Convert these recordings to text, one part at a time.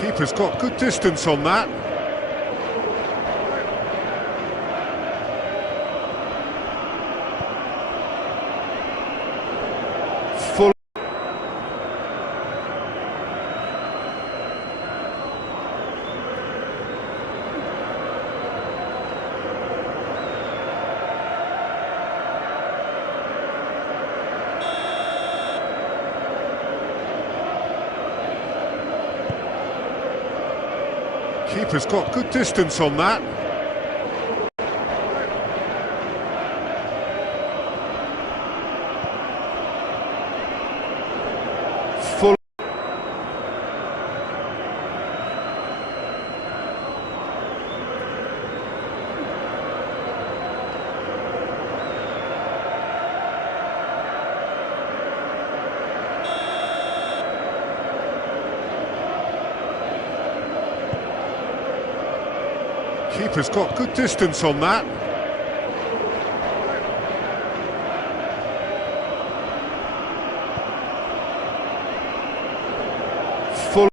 Keeper's got good distance on that. Full. Keeper's got good distance on that. Full. Keeper's got good distance on that. Full.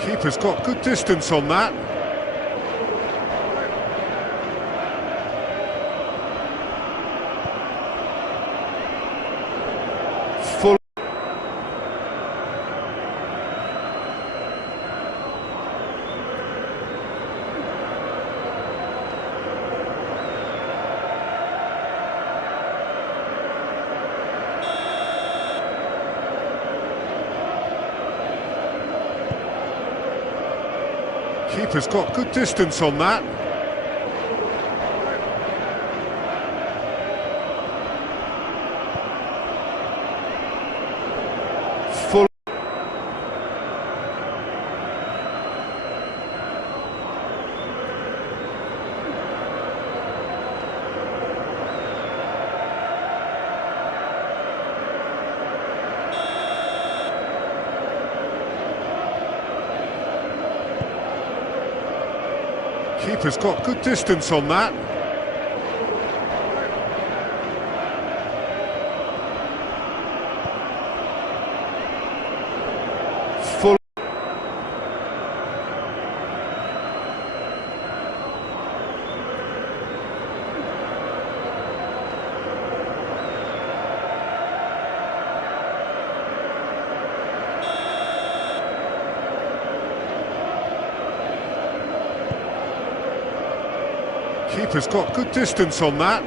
Keeper's got good distance on that. Full. Keeper's got good distance on that. Full. Keeper's got good distance on that. Full. Keeper's got good distance on that.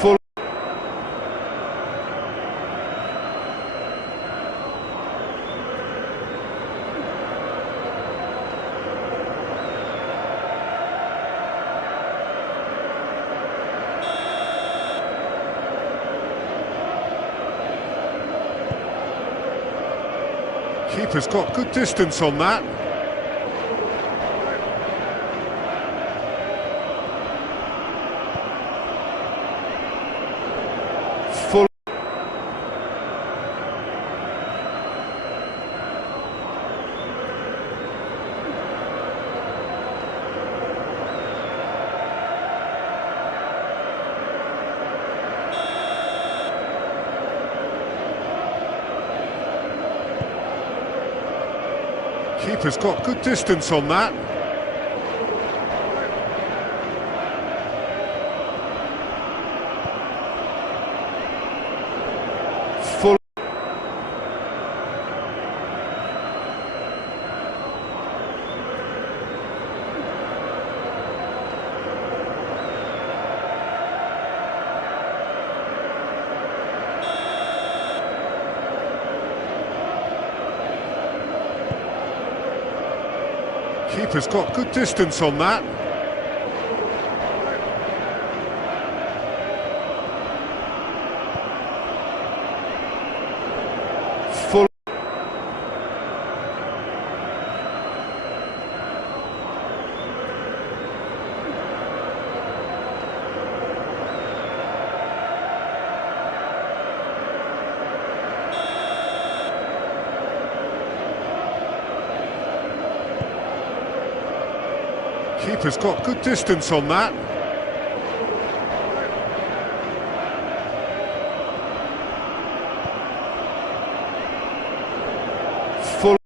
Full. Keeper's got good distance on that. Full. Keeper's got good distance on that. Full. Keeper's got good distance on that. Full. Keeper's got good distance on that. Full.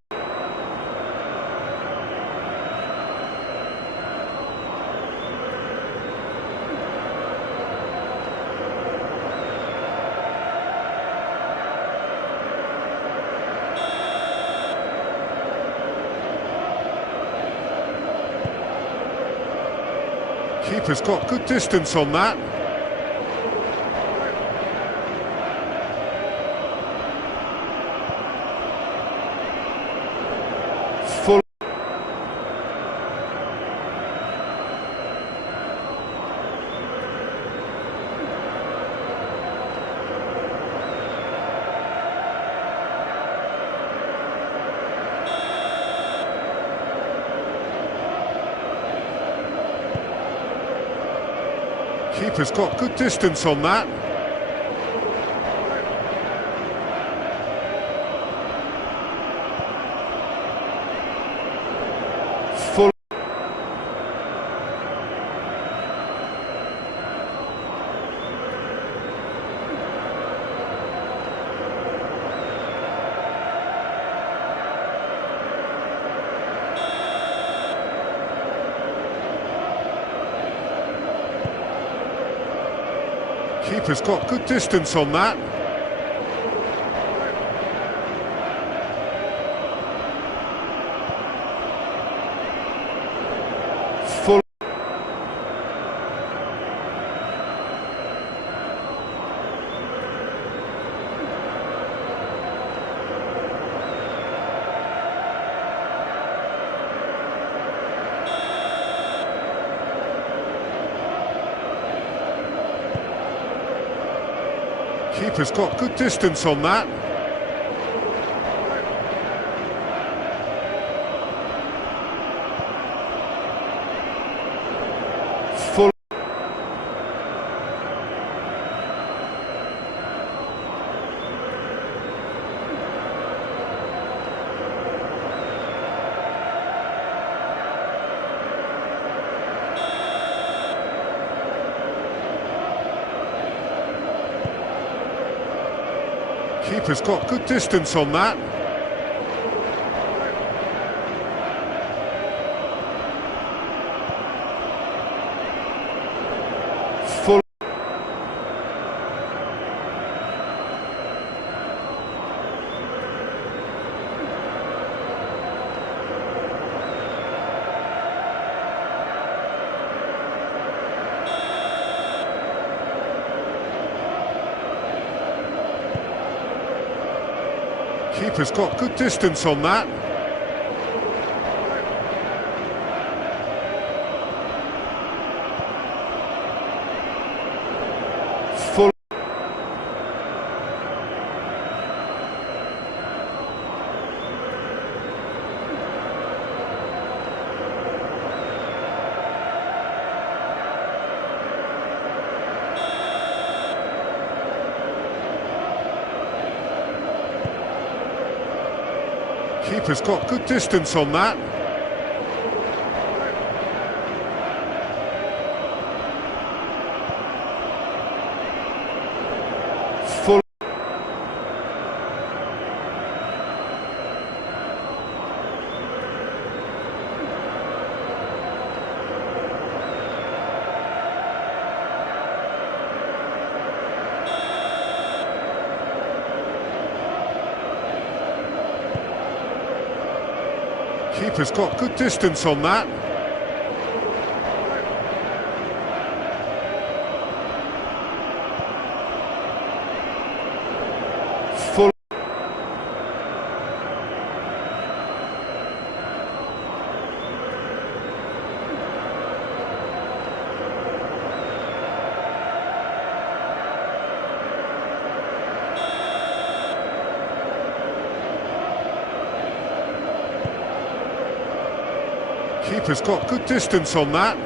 Keeper's got good distance on that. Full. Keeper's got good distance on that. Full. Keeper's got good distance on that. Full. Keeper's got good distance on that. Full. Keeper's got good distance on that. Full. Keeper's got good distance on that. Full. Keeper's got good distance on that. Full. Keeper's got good distance on that. Full. Keeper's got good distance on that.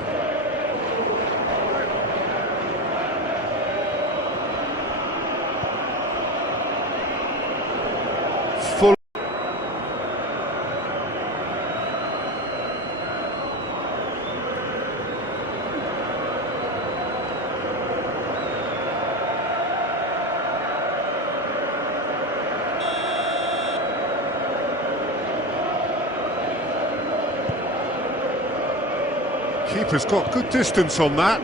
Full. Keeper's got good distance on that.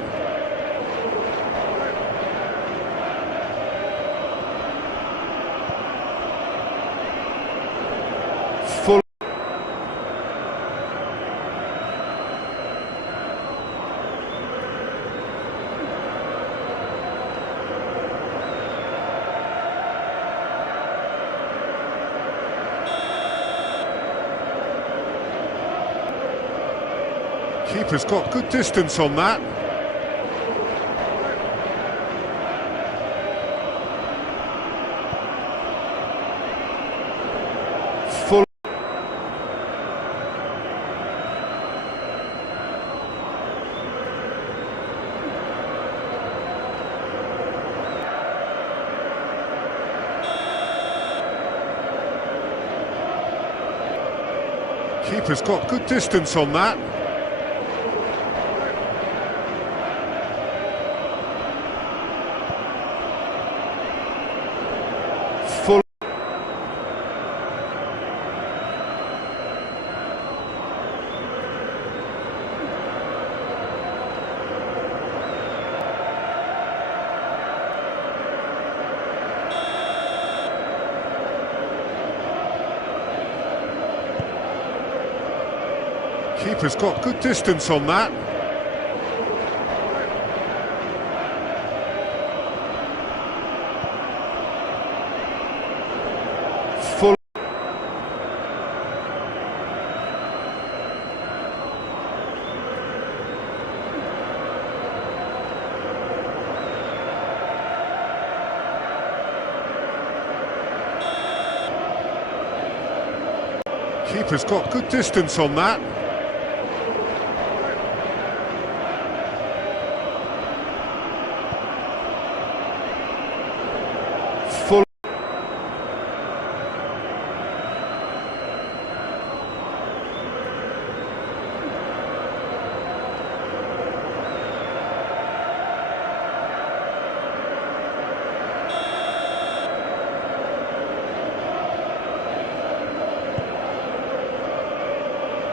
Full. Keeper's got good distance on that. Full. Keeper's got good distance on that. Full. Keeper's got good distance on that. Full. Keeper's got good distance on that. Full.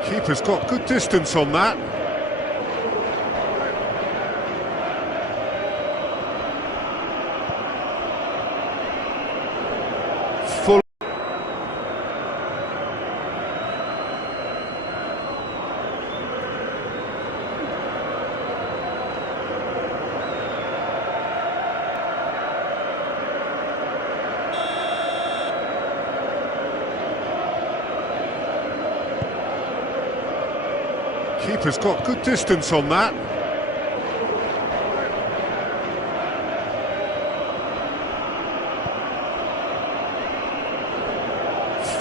Keeper's got good distance on that. Full. Keeper's got good distance on that.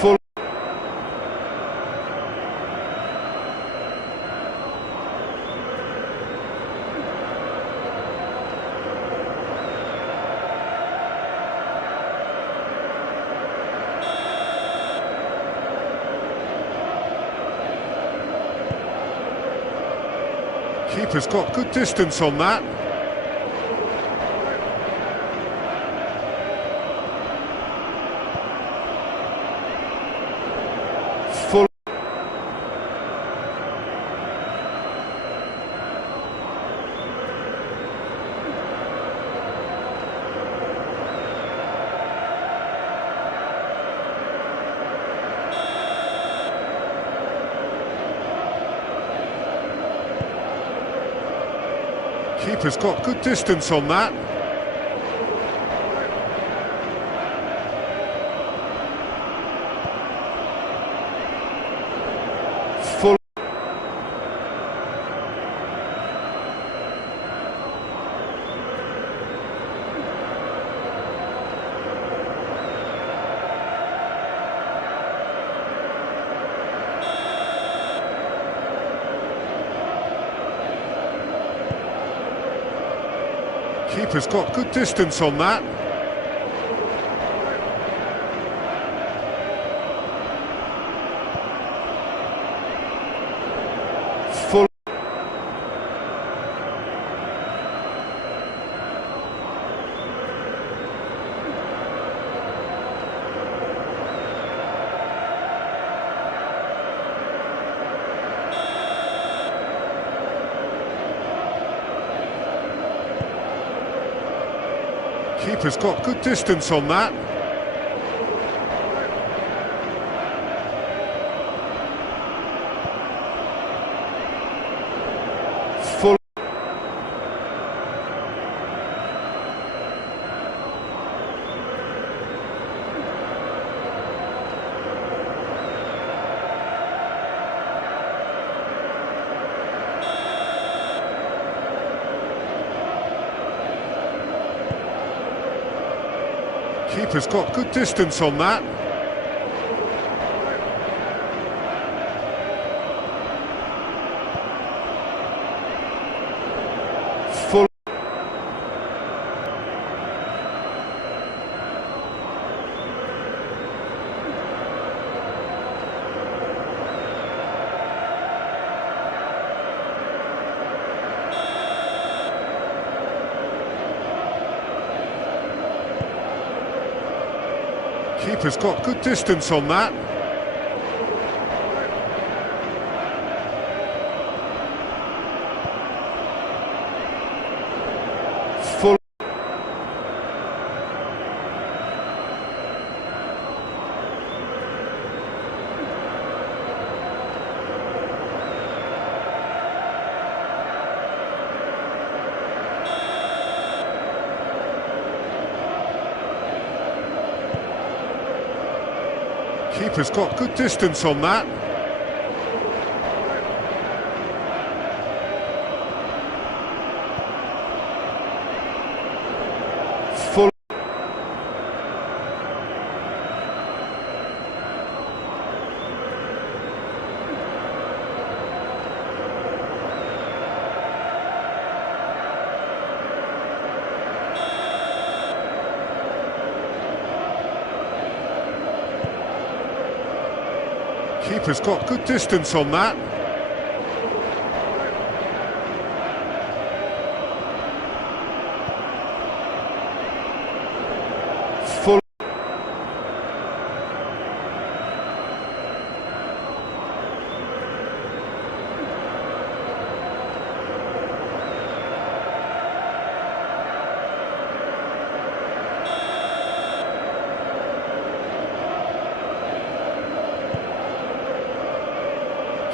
Full. Keeper's got good distance on that. Full. Keeper's got good distance on that. Full. Keeper's got good distance on that. Full. Keeper's got good distance on that. Full. Keeper's got good distance on that. Full. Keeper's got good distance on that. Full. Keeper's got good distance on that. Full. Keeper's got good distance on that. Full.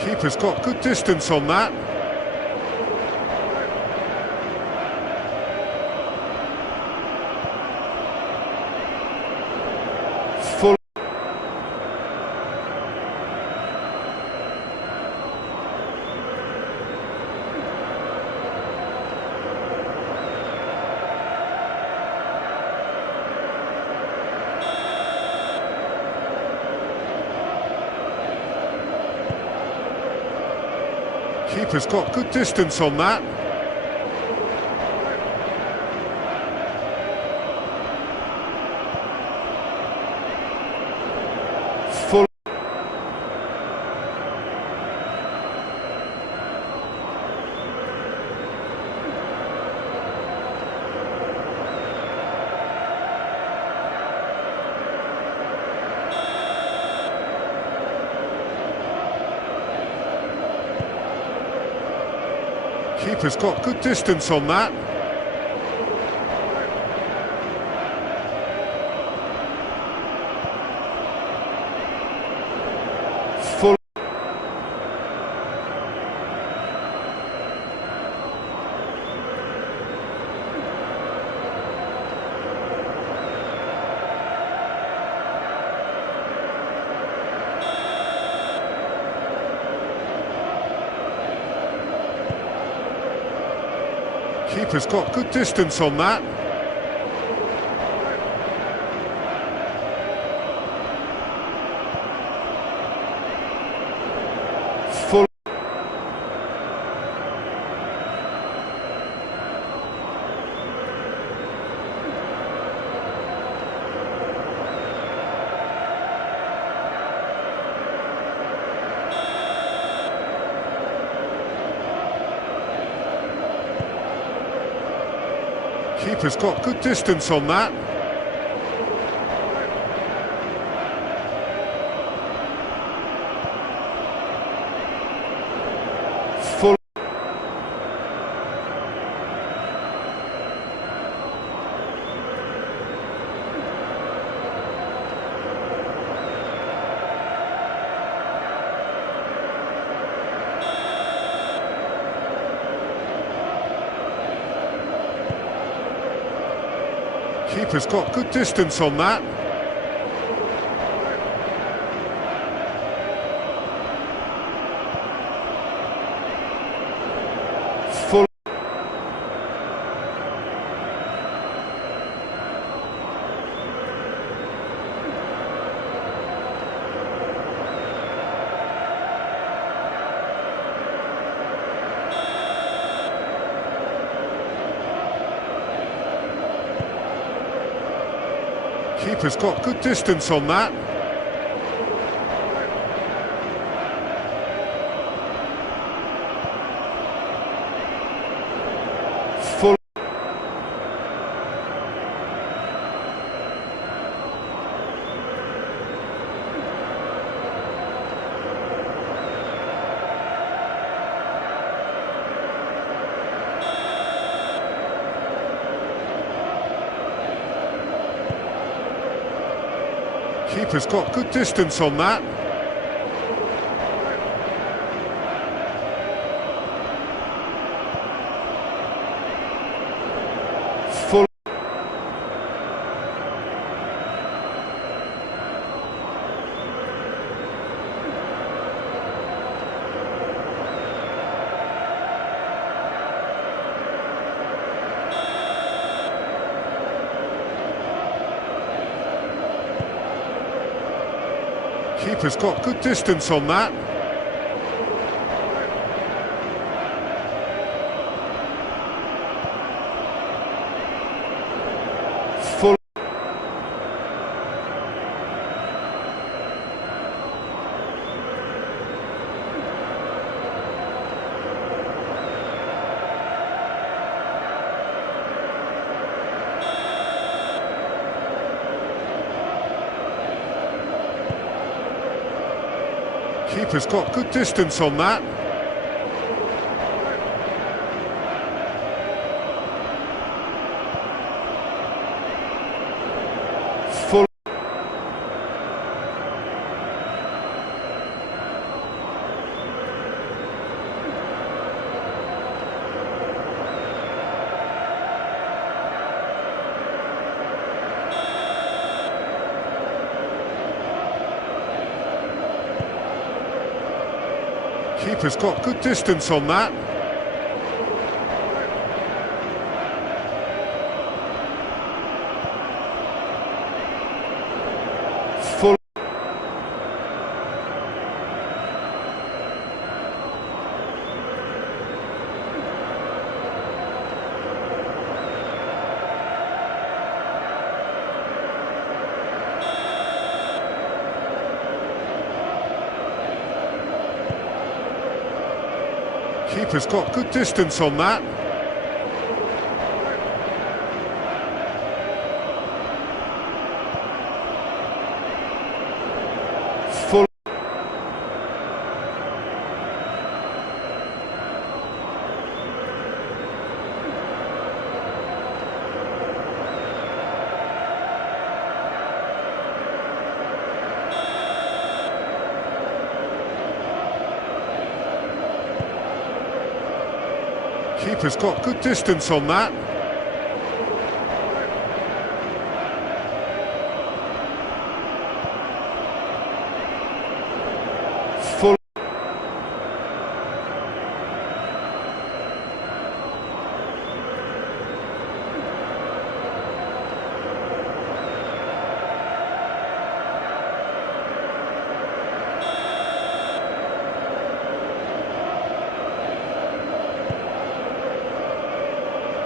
Keeper's got good distance on that. Full. Keeper's got good distance on that. Full. Keeper's got good distance on that. Full. Keeper's got good distance on that. Full. Keeper's got good distance on that. Full. Keeper's got good distance on that. Full. Keeper's got good distance on that. Full. Keeper's got good distance on that. Full. Keeper's got good distance on that. Full. Keeper's got good distance on that. Full. Keeper's got good distance on that. Full. Keeper's got good distance on that. Full. Keeper's got good distance on that. Full.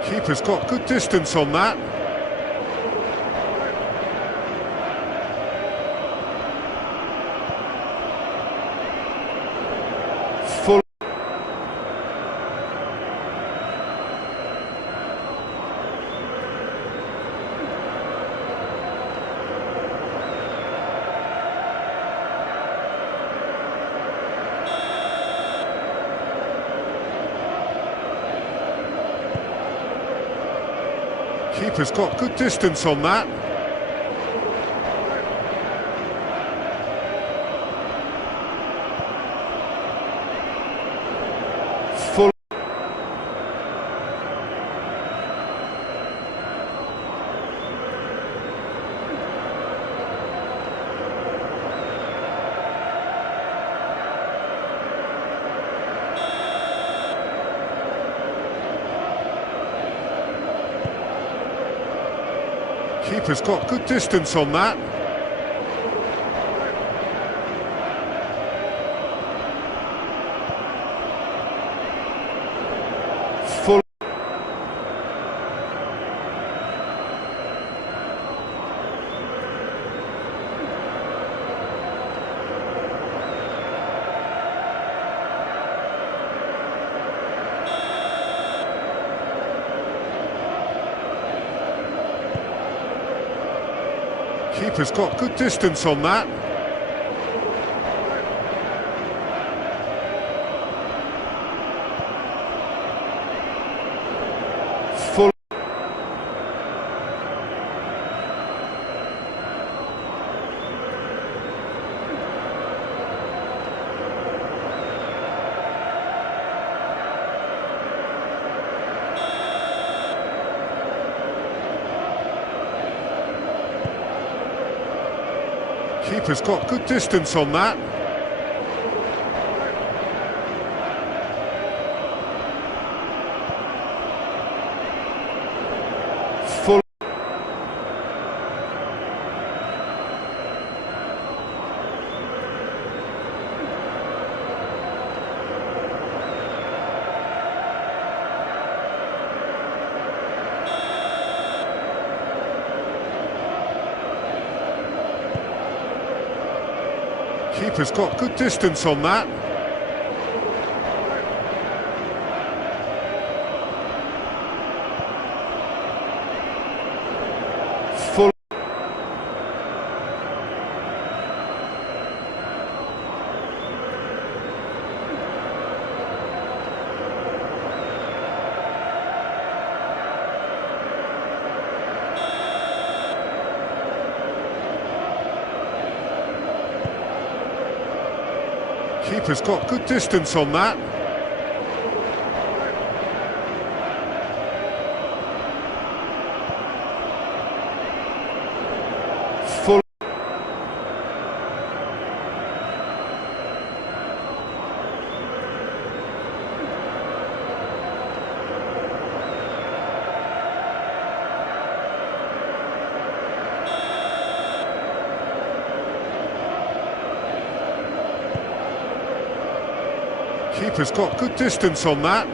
Keeper's got good distance on that. Full. Keeper's got good distance on that. Full. Keeper's got good distance on that. Full. Keeper's got good distance on that. Full. Keeper's got good distance on that. Full. Keeper's got good distance on that. Full. Keeper's got good distance on that. Full. Keeper's got good distance on that.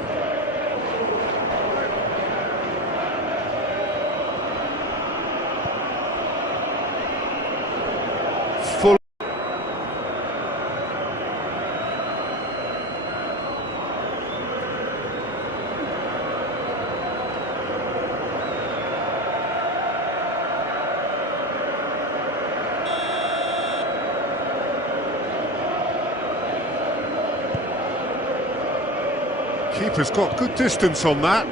Full. Keeper's got good distance on that.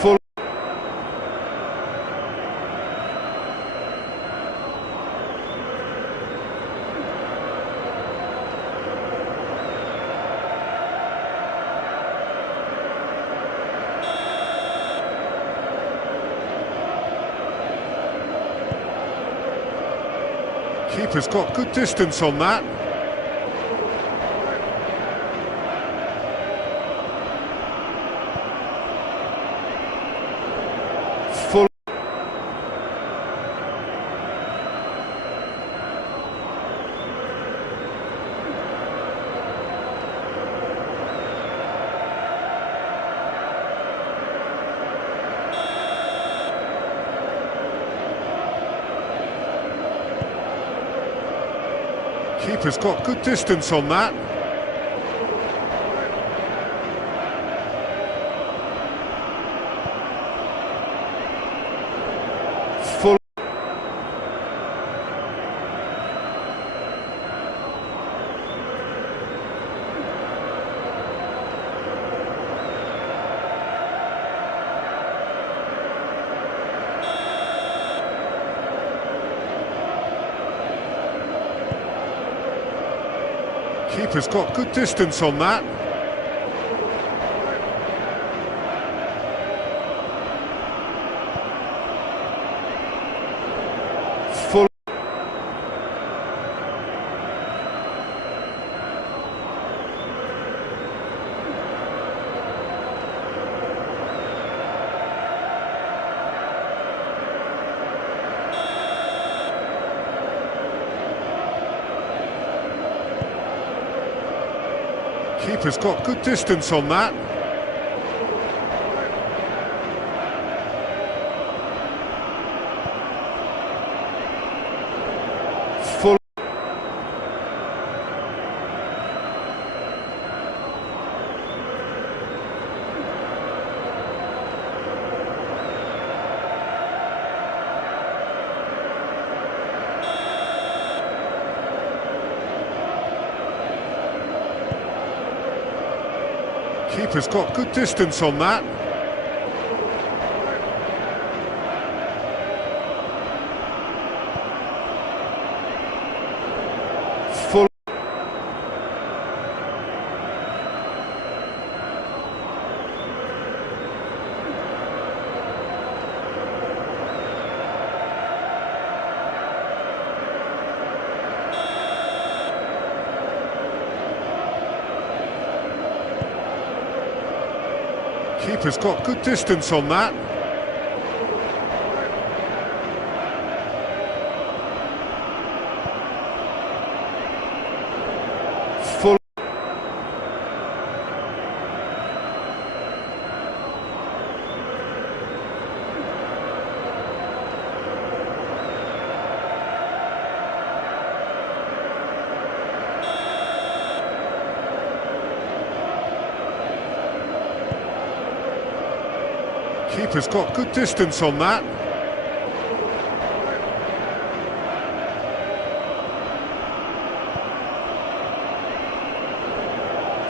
Full. Keeper's got good distance on that. Full. Keeper's got good distance on that. Full. Keeper's got good distance on that. Full. Keeper's got good distance on that. Full. Keeper's got good distance on that. Full. Keeper's got good distance on that. Full. Keeper's got good distance on that.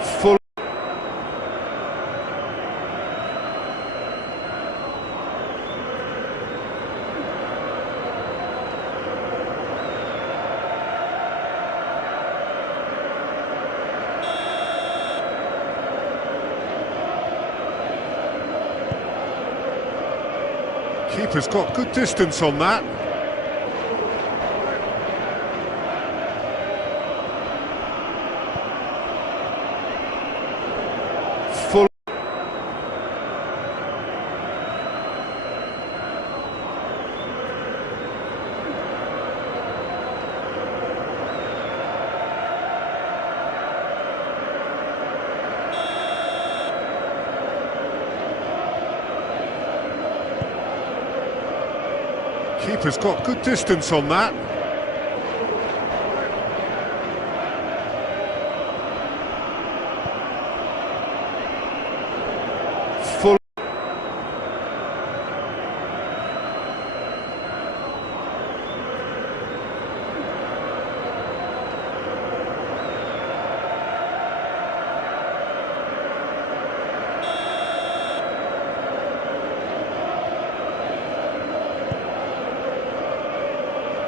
Full. Keeper's got good distance on that. Full. Keeper's got good distance on that. Full.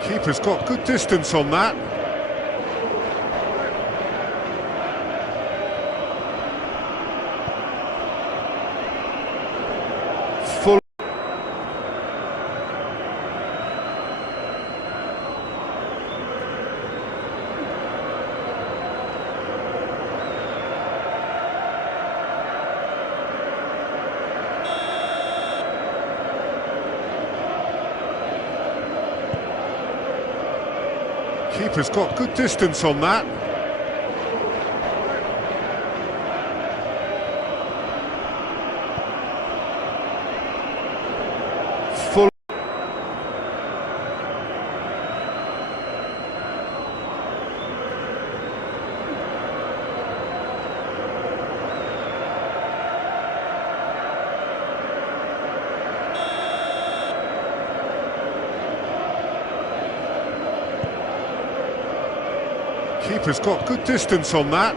Keeper's got good distance on that. Full. Keeper's got good distance on that. Full. Keeper's got good distance on that.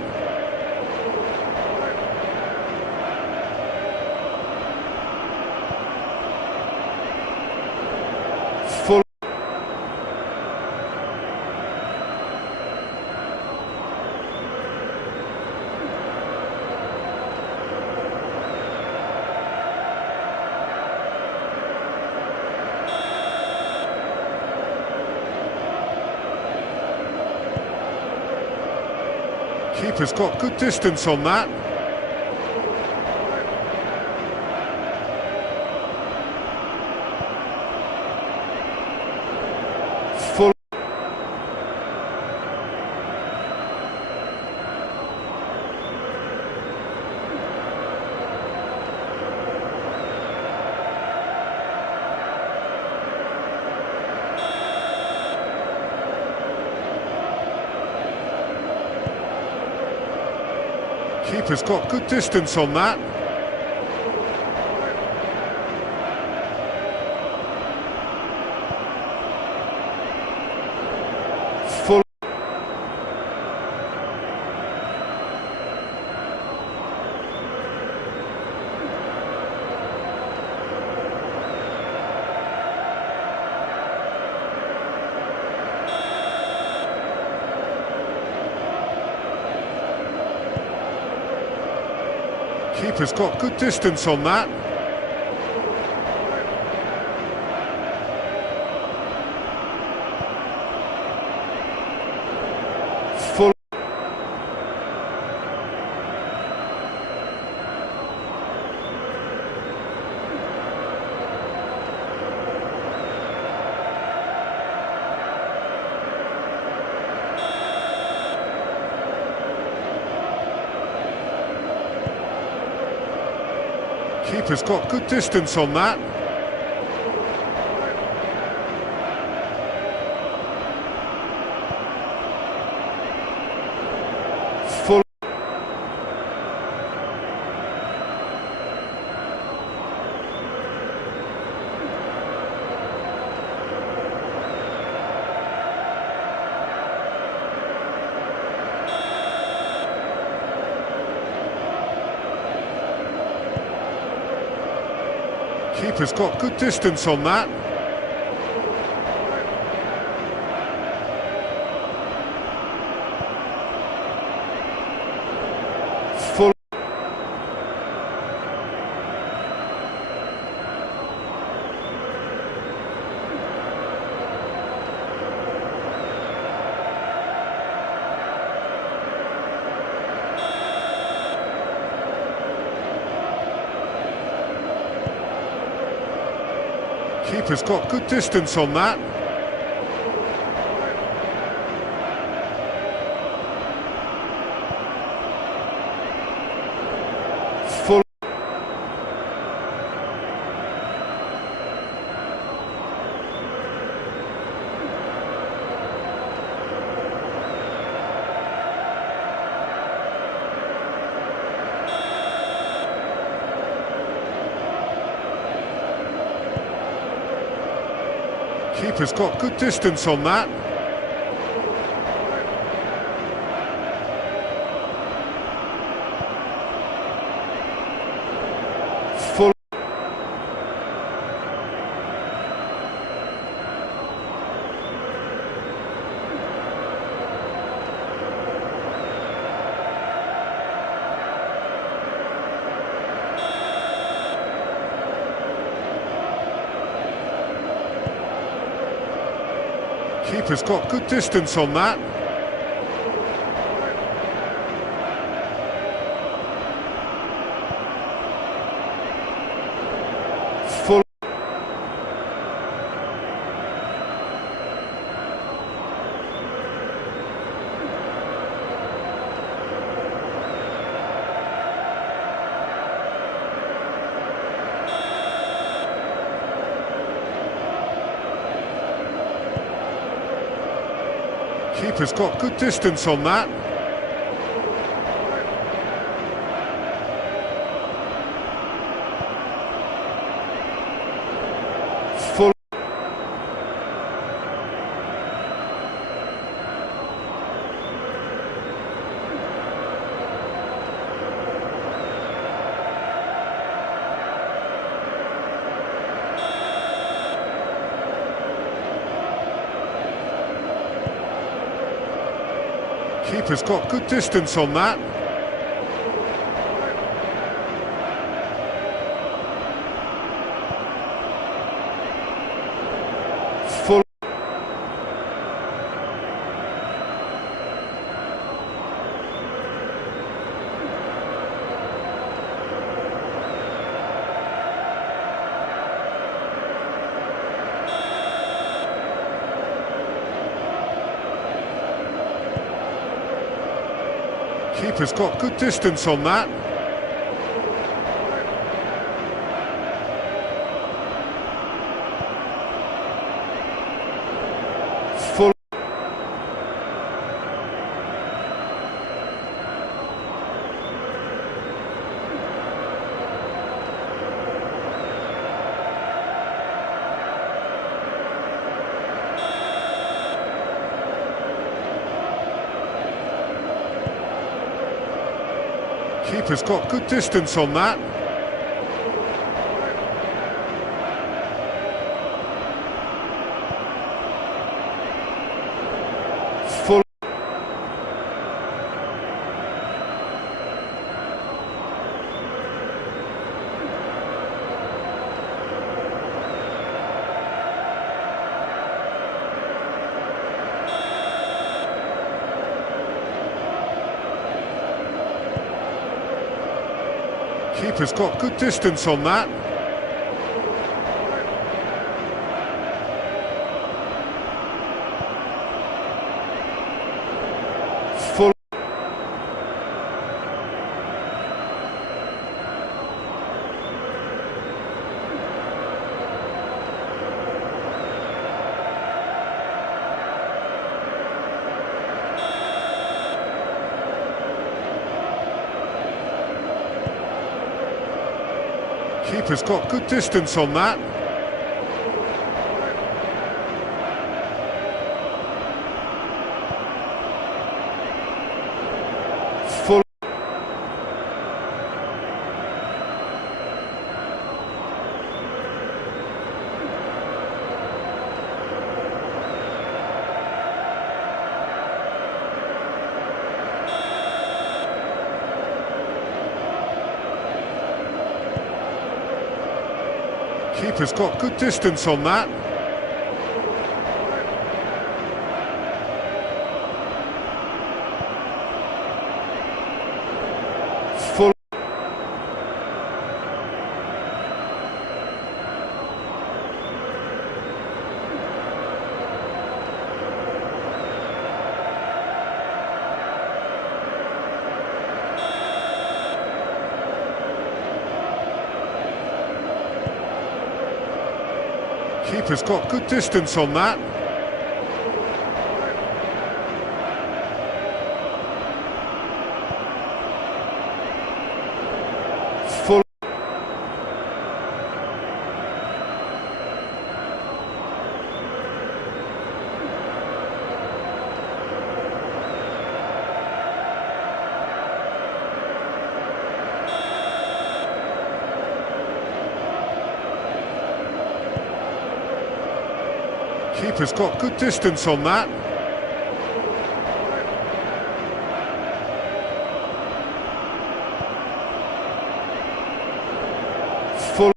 Full. Keeper's got good distance on that. Full. Keeper's got good distance on that. Full. Keeper's got good distance on that. Full. Keeper's got good distance on that. Full. Keeper's got good distance on that. Full. Keeper's got good distance on that. Full. Keeper's got good distance on that. Full. Keeper's got good distance on that. Full. Keeper's got good distance on that. Full. Keeper's got good distance on that. Full. Keeper's got good distance on that. Full. Keeper's got good distance on that. Full. Keeper's got good distance on that. Full. Keeper's got good distance on that. Full. Keeper's got good distance on that. Full. Keeper's got good distance on that. Full. Keeper's got good distance on that. Full.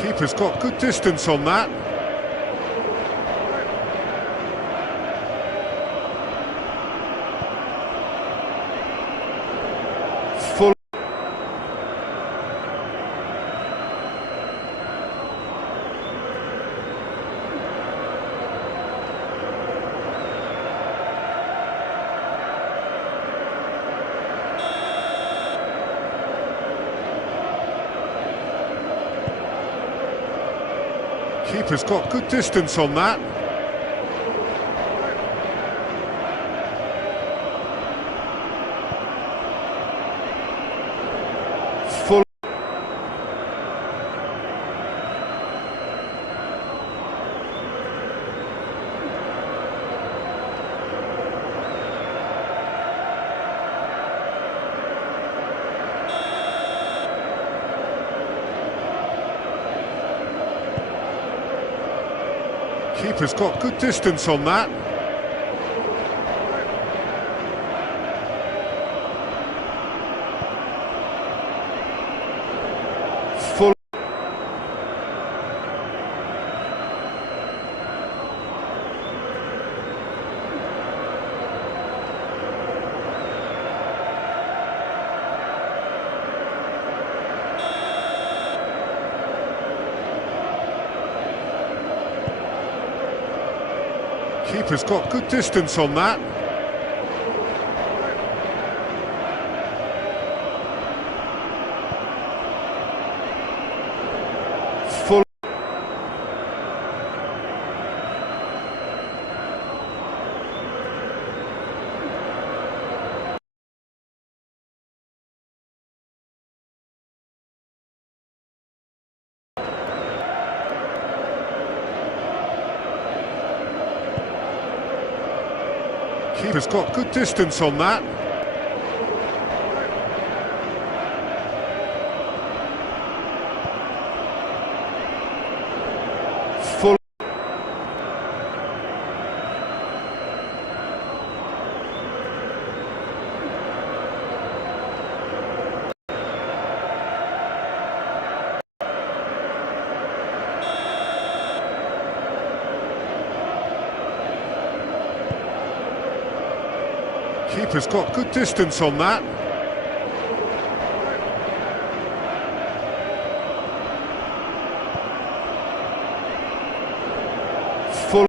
Keeper's got good distance on that. Full. Keeper's got good distance on that. Full. Keeper's got good distance on that. Full. Keeper's got good distance on that. Full. Keeper's got good distance on that. Full. Keeper's got good distance on that. Full.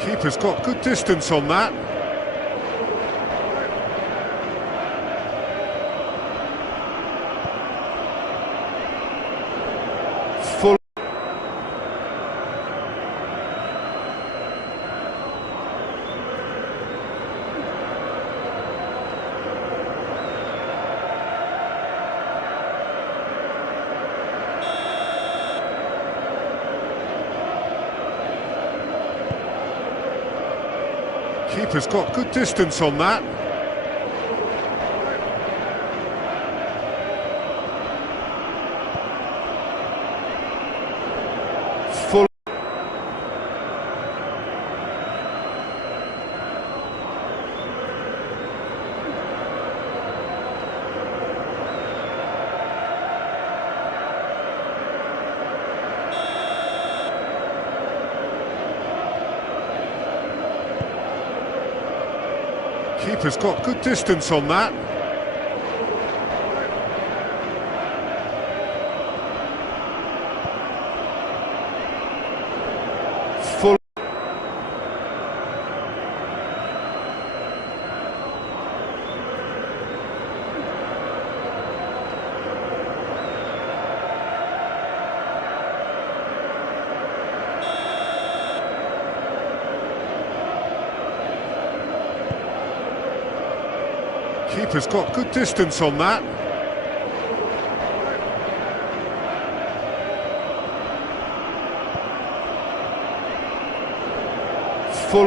Keeper's got good distance on that. Full. Keeper's got good distance on that. Full. Keeper's got good distance on that. Full. Keeper's got good distance on that. Full.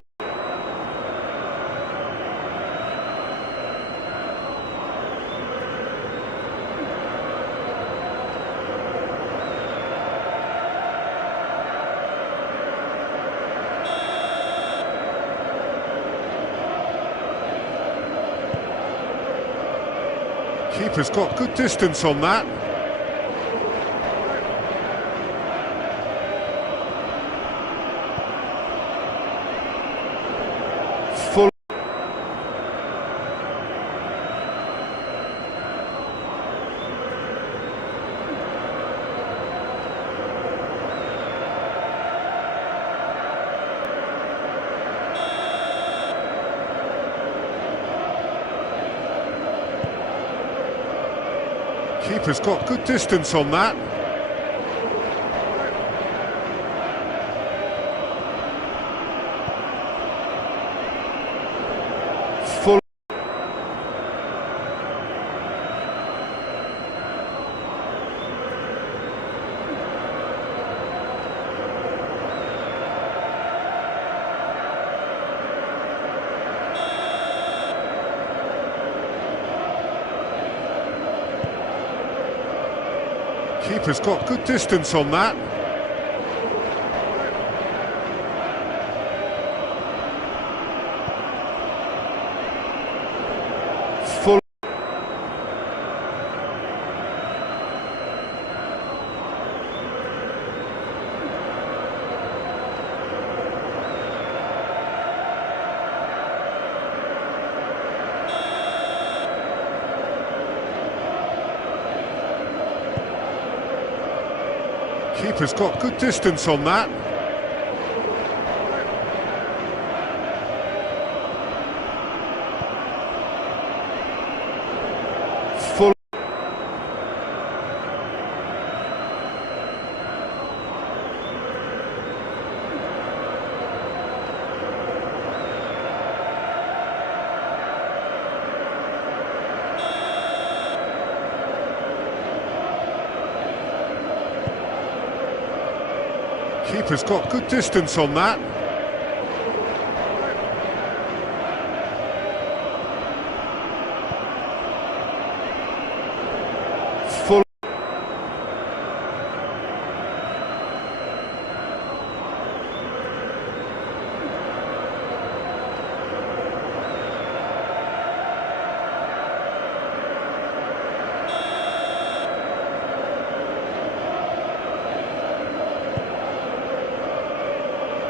Keeper's got good distance on that. Full. Keeper's got good distance on that. Full. Keeper's got good distance on that. Full. Keeper's got good distance on that. Full. Keeper's got good distance on that. Full.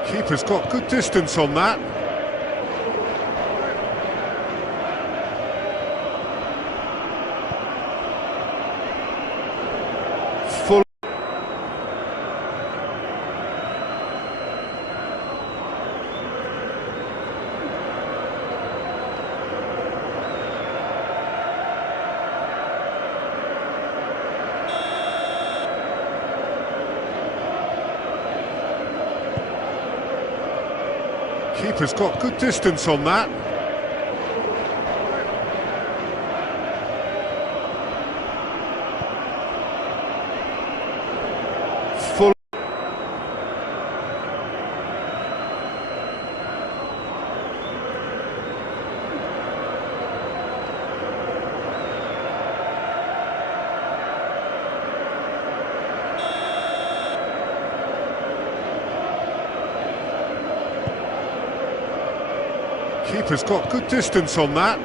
Keeper's got good distance on that. Full. Keeper's got good distance on that. Full. Keeper's got good distance on that.